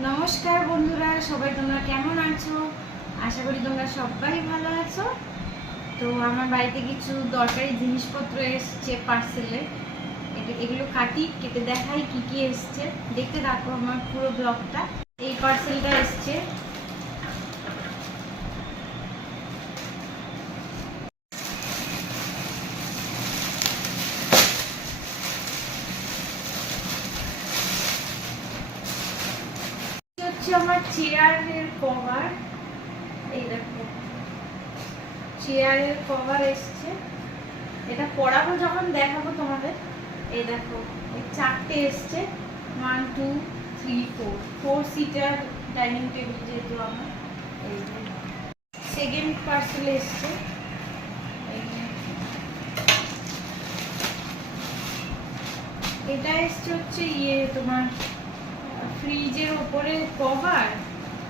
নমস্কার বন্ধুরা, সবাই তোমরা কেমন আছো? আশা করি তোমরা সবাই ভালো আছো। তো আমার বাড়িতে কিছু দরকারি জিনিসপত্র এসছে পার্সেলে। এগুলো কেটে দেখাই কি কি এসছে। দেখতে থাকো আমার পুরো ব্লগটা। এই পার্সেলটা এসছে, হচ্ছে আমার চেয়ারের কভার। এই দেখো, চেয়ারের কভার এসছে। এটা পড়াবো যখন দেখাবো তোমাদের। এই দেখো, এই 4টে এসছে। 1 2 3 4 সিটার ডাইনিং টেবিল যেহেতু আমার। এই যে সেকেন্ড পার্সেল এসছে। এটা এসছে হচ্ছে তোমার ফ্রিজের উপরে কভার।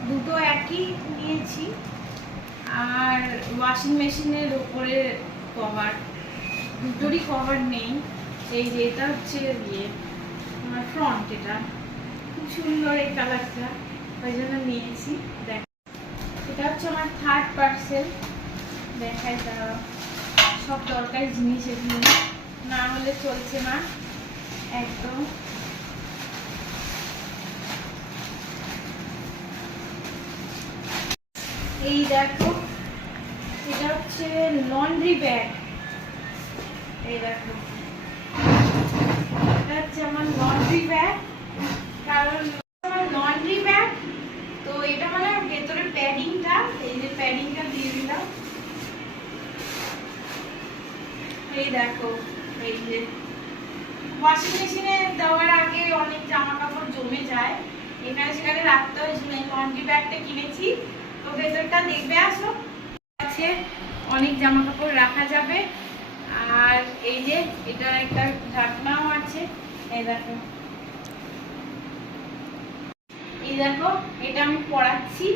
দুটো একই নিয়েছি। আর ওয়াশিং মেশিনের উপরে কভার, দুটোরই কভার নেই। এই যে এটা হচ্ছে আমার ফ্রন্ট, এটা খুব সুন্দর এই কালারটা, ওই জন্য নিয়েছি। দেখ, এটা হচ্ছে আমার থার্ড পার্সেল। দেখাই তারা সব দরকারি জিনিস, এগুলো না হলে চলছে না একদম। এই দেখো, এটা হচ্ছে লন্ড্রি ব্যাগ। এই দেখো, এটা হচ্ছে আমার লন্ড্রি ব্যাগ। কারণ আমার লন্ড্রি ব্যাগ তো এটা মানে ভেতরে প্যাডিংটা, এই যে প্যাডিংটা দিয়ে দিলাম। এই দেখো, এই যে ওয়াশিং মেশিনে দেওয়ার আগে অনেক জামা কাপড় জমে যায়, এখানে সেখানে রাখতে হয়। লন্ড্রি ব্যাগটা কিনেছি, তো ভেতরটা দেখবে আসো, আছে অনেক জামা কাপড় রাখা যাবে। আর এই যে এটার একটা ঢাকনাও আছে। এই দেখো, এই দেখো, এটা আমি পড়াচ্ছি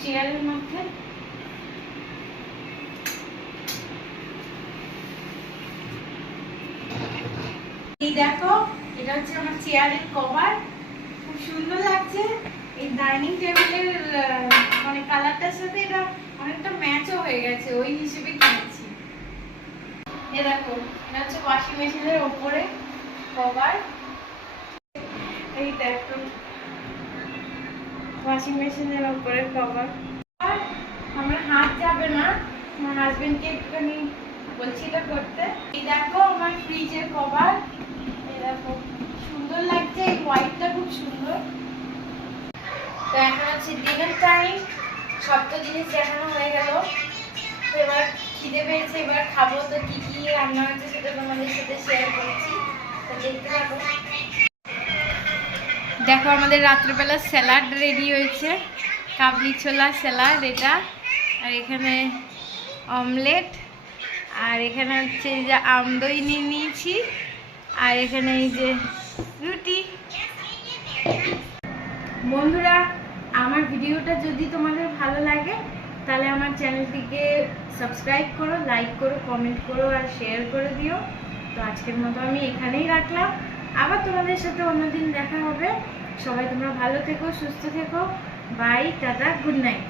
চেয়ারের মধ্যে। এই দেখো, এটা হচ্ছে আমার চেয়ারের কভার। খুব সুন্দর লাগছে। এই ডাইনিং টেবিলের মানে কালারটার সাথে এটা অনেকটা ম্যাচও হয়ে গেছে, ওই হিসেবে কিনেছি। এই দেখো, এটা হচ্ছে ওয়াশিং মেশিনের উপরে কভার। এই দেখো, ওয়াশিং মেশিনের উপরে কভার। আমার হাত যাবে না, আমার হাজবেন্ডকে একটুখানি বলছি এটা করতে। এই দেখো, আমার ফ্রিজের কভার। এই দেখো, সুন্দর লাগছে, এই হোয়াইটটা খুব সুন্দর। তো এখন হচ্ছে ডিনার টাইম। সব তো জিনিস দেখানো হয়ে গেল। তো এবার খিদে পেয়েছে, এবার খাবো। তো কি কি রান্না হচ্ছে সেটা তোমাদের সাথে শেয়ার করছি, তো দেখতে থাকো। দেখো, আমাদের রাত্রেবেলা স্যালাড রেডি হয়েছে, কাবলি ছোলা স্যালাড এটা। আর এখানে অমলেট, আর এখানে হচ্ছে এই যে আমদই নিয়ে নিয়েছি, আর এখানে এই যে রুটি। বন্ধুরা, আমার ভিডিওটা যদি তোমাদের ভালো লাগে তাহলে আমার চ্যানেলটিকে সাবস্ক্রাইব করো, লাইক করো, কমেন্ট করো আর শেয়ার করে দিও। তো আজকের মতো আমি এখানেই রাখলাম, আবার তোমাদের সাথে অন্যদিন দেখা হবে। সবাই তোমরা ভালো থেকো, সুস্থ থেকো। Bye, tata, good night.